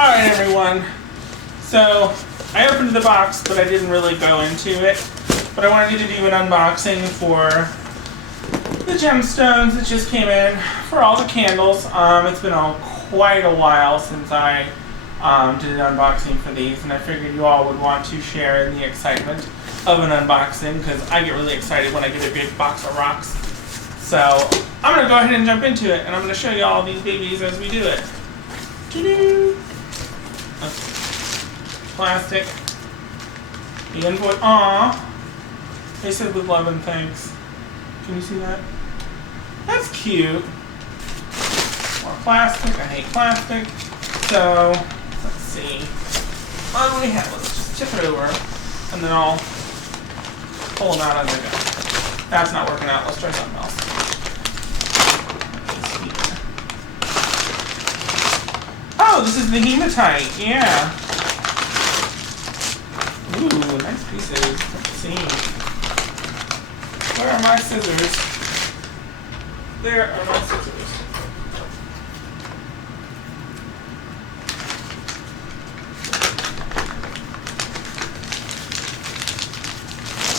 Alright everyone, so I opened the box but I didn't really go into it, but I wanted to do an unboxing for the gemstones that just came in, for all the candles. It's been quite a while since I did an unboxing for these, and I figured you all would want to share in the excitement of an unboxing because I get really excited when I get a big box of rocks. So I'm going to go ahead and jump into it, and I'm going to show you all these babies as we do it. Doo-doo. Plastic. The invoice. Aww. They said with love and thanks. Can you see that? That's cute. More plastic. I hate plastic. So, let's see. What do we have? Let's just tip it over, and then I'll pull them out as I go. That's not working out. Let's try something else. Oh, this is the hematite. Yeah. Ooh, nice pieces. Let's see. Where are my scissors? There are my scissors.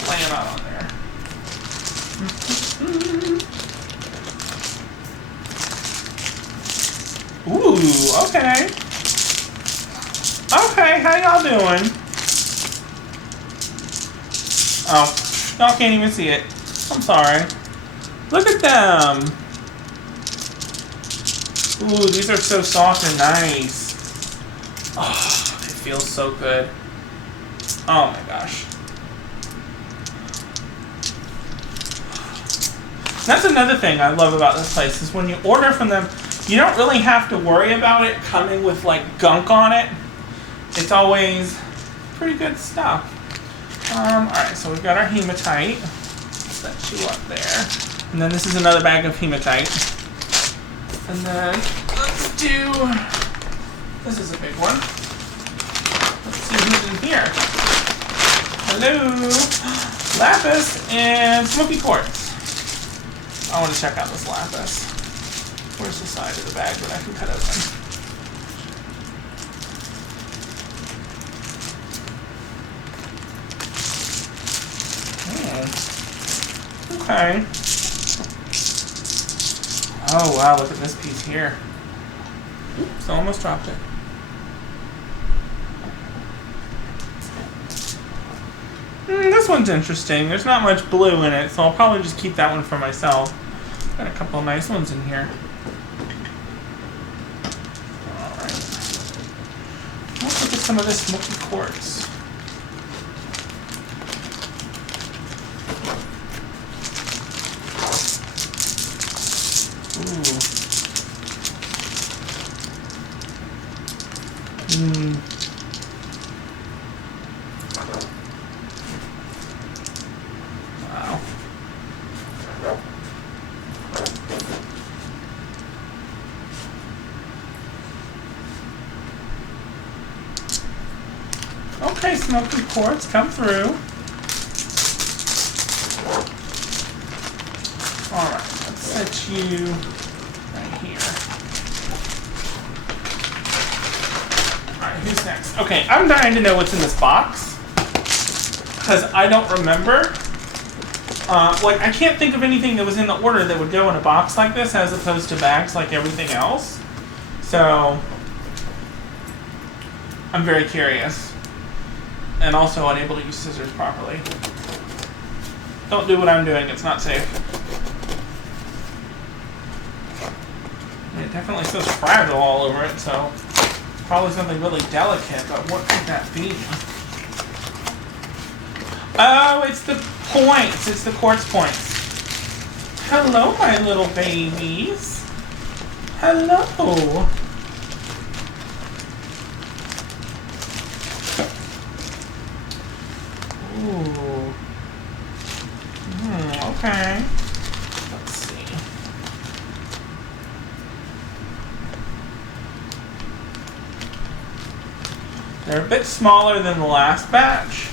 Lay them out on there. Ooh, okay. Okay, how y'all doing? Oh, y'all can't even see it. I'm sorry. Look at them. Ooh, these are so soft and nice. Oh, they feel so good. Oh my gosh. That's another thing I love about this place is when you order from them, you don't really have to worry about it coming with like gunk on it. It's always pretty good stuff. Alright, so we've got our hematite. Set you up there. And then this is another bag of hematite. And then let's do, this is a big one. Let's see who's in here. Hello. Lapis and smoky quartz. I want to check out this lapis. Where's the side of the bag that I can cut open? Okay. Oh wow, look at this piece here. Oops, I almost dropped it. This one's interesting. There's not much blue in it, so I'll probably just keep that one for myself. Got a couple of nice ones in here. Alright. Let's look at some of this smoky quartz. Wow. Okay, smoky quartz, come through. Alright, let's set you right here. Alright, who's next? Okay, I'm dying to know what's in this box, because I don't remember. I can't think of anything that was in the order that would go in a box like this as opposed to bags like everything else. So, I'm very curious. And also unable to use scissors properly. Don't do what I'm doing, it's not safe. It definitely says fragile all over it, so probably something really delicate, but what could that be? Oh, it's the points. It's the quartz points. Hello, my little babies. Hello. Ooh. Okay. Let's see. They're a bit smaller than the last batch.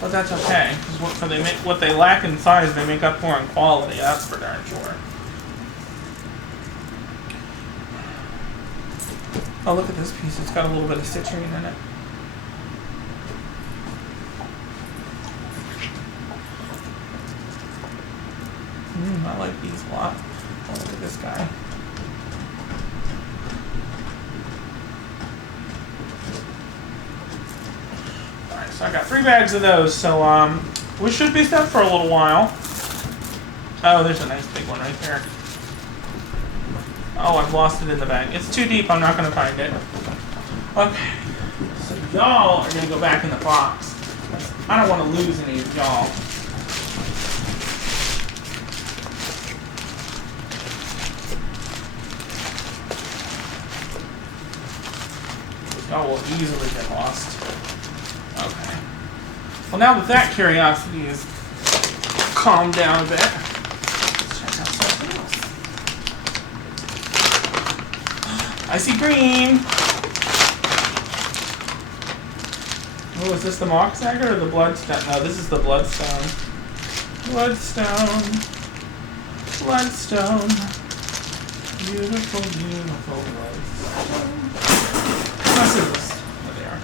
But that's okay, because what they lack in size, they make up for in quality. That's for darn sure. Oh, look at this piece. It's got a little bit of stitching in it. I like these a lot. Oh, look at this guy. Alright, so I got 3 bags of those, so we should be set for a little while. Oh, there's a nice big one right there. Oh, I've lost it in the bag. It's too deep, I'm not going to find it. Okay, so y'all are going to go back in the box. I don't want to lose any of y'all. Y'all will easily get lost. Okay. Well, now that that curiosity is calmed down a bit, let's check out something else. I see green. Oh, is this the mock dagger or the bloodstone? No, this is the bloodstone. Bloodstone. Bloodstone. Beautiful, beautiful bloodstone. This is this. Oh, they are.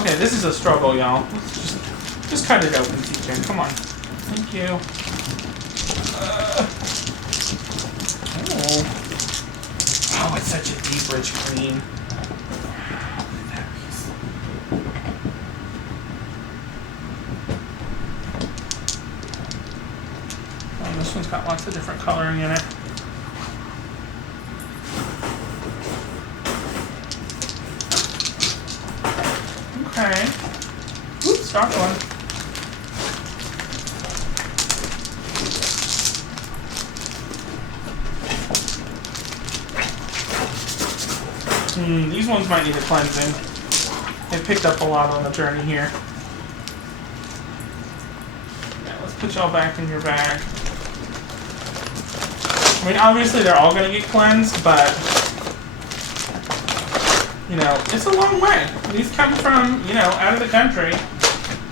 Okay, this is a struggle, y'all. Let's just cut it open, TJ. Come on. Thank you. Oh, it's such a deep, rich green. This one's got lots of different coloring in it. Okay. Oops, stop one. These ones might need a cleansing. They picked up a lot on the journey here. Yeah, let's put y'all back in your bag. I mean, obviously they're all going to get cleansed, but, you know, it's a long way. These come from, you know, out of the country.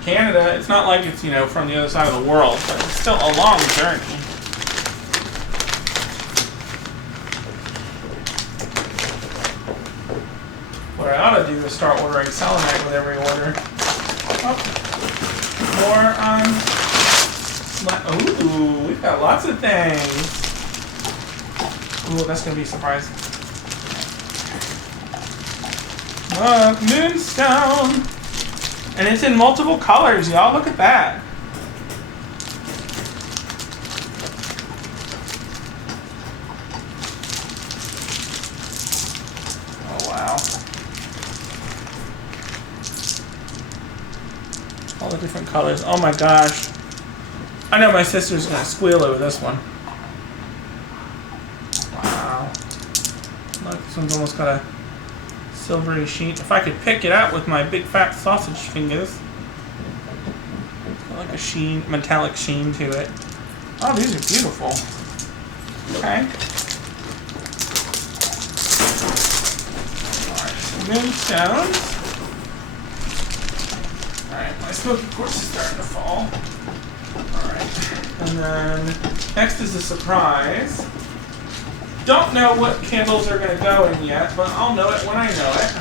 Canada, it's not like it's, you know, from the other side of the world, but it's still a long journey. What I ought to do is start ordering selenite with every order. Oh, ooh, we've got lots of things. Ooh, that's going to be a surprise. Look, moonstone! And it's in multiple colors, y'all. Look at that. Oh, wow. All the different colors. Oh, my gosh. I know my sister's going to squeal over this one. Look, this one's almost got a silvery sheen. If I could pick it out with my big fat sausage fingers. It's got like a sheen, metallic sheen to it. Oh, these are beautiful. Okay. Alright, moonstones. Alright, my smoky quartz is starting to fall. Alright. And then next is a surprise. Don't know what candles are going to go in yet, but I'll know it when I know it.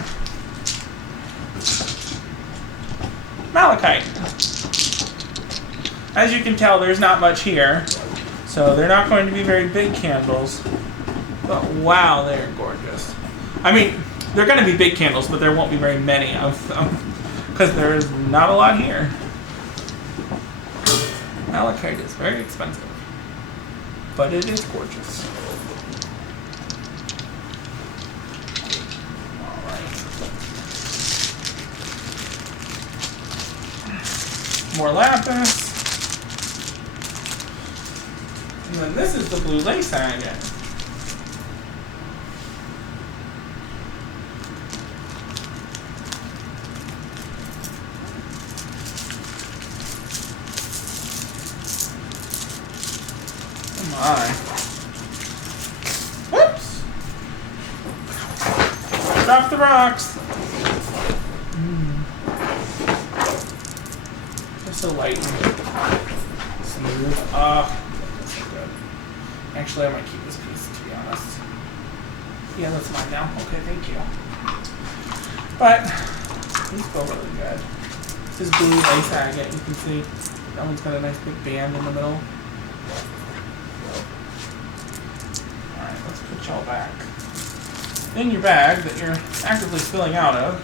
Malachite. As you can tell, there's not much here, so they're not going to be very big candles. But wow, they're gorgeous. I mean, they're going to be big candles, but there won't be very many of them, because there's not a lot here. Malachite is very expensive, but it is gorgeous. More lapis. And then this is the blue lace agate. Oh my. Whoops! Drop the rocks. They're so light and smooth. That's so good. Actually, I might keep this piece, to be honest. Yeah, that's mine now. Okay, thank you. But these feel really good. This blue lace agate, you can see that one's got a nice big band in the middle. Alright, let's put y'all back in your bag that you're actively spilling out of.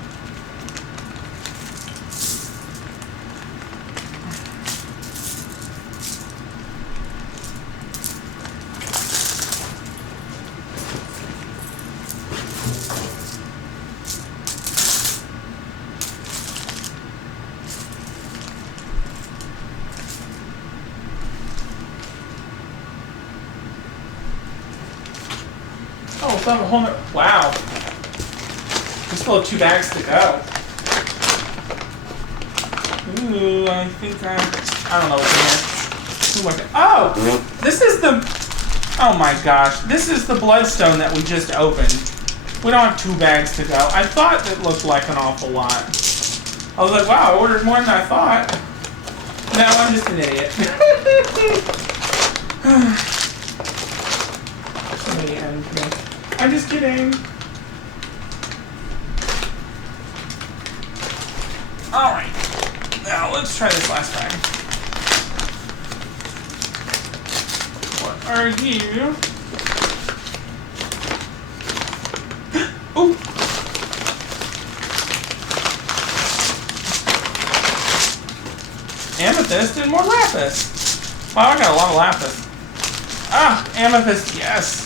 Oh, we'll have a whole wow. We still have 2 bags to go. Ooh, I think I don't know what's in here. Oh! This is the... Oh my gosh. This is the bloodstone that we just opened. We don't have 2 bags to go. I thought it looked like an awful lot. I was like, wow, I ordered more than I thought. No, I'm just an idiot. Somebody end me. I'm just kidding. Alright. Now let's try this last bag. What are you? Oh! Amethyst and more lapis. Wow, I got a lot of lapis. Ah, amethyst, yes.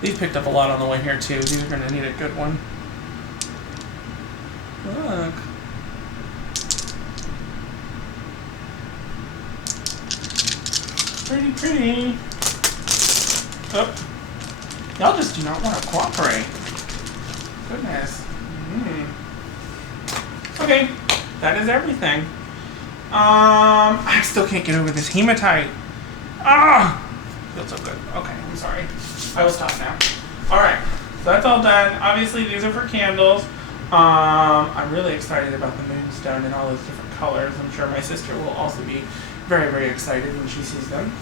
These picked up a lot on the way here too. These are going to need a good one. Look. Pretty, pretty. Oh. Y'all just do not want to cooperate. Goodness. Okay. That is everything. I still can't get over this hematite. Ah! Feels so good. Okay, I'm sorry. I will stop now. Alright, so that's all done. Obviously, these are for candles. I'm really excited about the moonstone and all those different colors. I'm sure my sister will also be very, very excited when she sees them.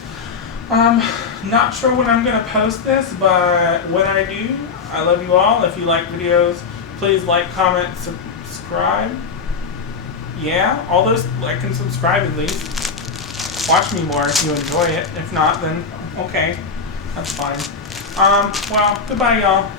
Not sure when I'm going to post this, but when I do, I love you all. If you like videos, please like, comment, subscribe. Yeah, all those, like and subscribe at least. Watch me more if you enjoy it. If not, then okay, that's fine. Well, goodbye, y'all.